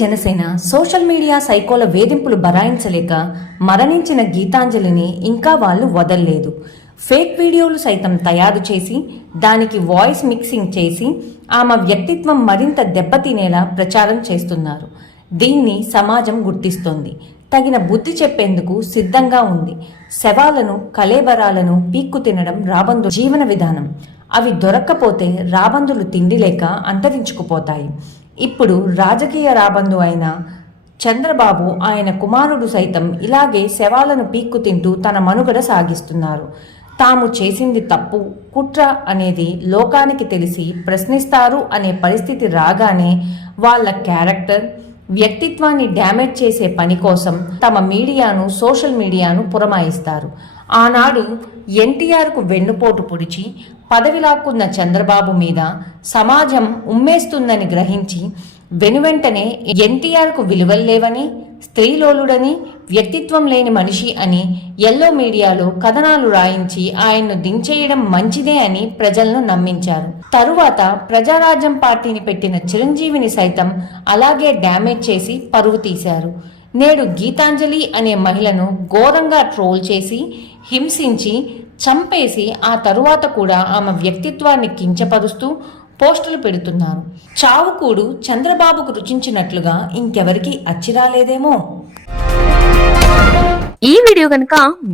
Janasena social media సైకోల వేధింపులు బరాయించలేక మరణించిన గీతాంజలిని ఇంకా వాళ్ళు వదల్లేదు. ఫేక్ వీడియోలు సైతం తయారు చేసి దానికి వాయిస్ మిక్సింగ్ చేసి ఆమె వ్యక్తిత్వం మరింత దెబ్బతినేలా ప్రచారం చేస్తున్నారు. దీన్ని సమాజం గుర్తిస్తోంది. తగిన బుద్ధి చెప్పేందుకు సిద్ధంగా ఉంది. శవాలను కలేబరాలను పీక్కు తినడం రాబందు జీవన విధానం. అవి దొరక్కపోతే రాబందులు తిండి లేక అంతరించుకుపోతాయి. ఇప్పుడు రాజకీయ రాబందు అయిన చంద్రబాబు ఆయన కుమారుడు సైతం ఇలాగే శవాలను పీక్కు తింటూ తన మనుగడ సాగిస్తున్నారు. తాము చేసింది తప్పు కుట్ర అనేది లోకానికి తెలిసి ప్రశ్నిస్తారు అనే పరిస్థితి రాగానే వాళ్ళ క్యారెక్టర్ వ్యక్తిత్వాన్ని డ్యామేజ్ చేసే పని కోసం తమ మీడియాను సోషల్ మీడియాను పురమాయిస్తారు. ఆనాడు ఎన్టీఆర్కు వెన్నుపోటు పొడిచి పదవి లాక్కున్న చంద్రబాబు మీద సమాజం ఉమ్మేస్తుందని గ్రహించి వెనువెంటనే ఎన్టీఆర్కు విలువల్లేవని స్త్రీలోలుడని వ్యక్తిత్వం లేని మనిషి అని ఎల్లో మీడియాలో కథనాలు రాయించి ఆయన్ను దించేయడం మంచిదే అని ప్రజలను నమ్మించారు. తరువాత ప్రజారాజ్యం పార్టీని పెట్టిన చిరంజీవిని సైతం అలాగే డ్యామేజ్ చేసి పరువు తీశారు. నేడు గీతాంజలి అనే మహిళను ఘోరంగా ట్రోల్ చేసి హింసించి చంపేసి ఆ తరువాత కూడా ఆమె వ్యక్తిత్వాన్ని కించపరుస్తూ పోస్టులు పెడుతున్నారు. చావుకూడు చంద్రబాబుకు రుచించినట్లుగా ఇంకెవరికి అచ్చిరాలేదేమో ఈ వీడియో కనుక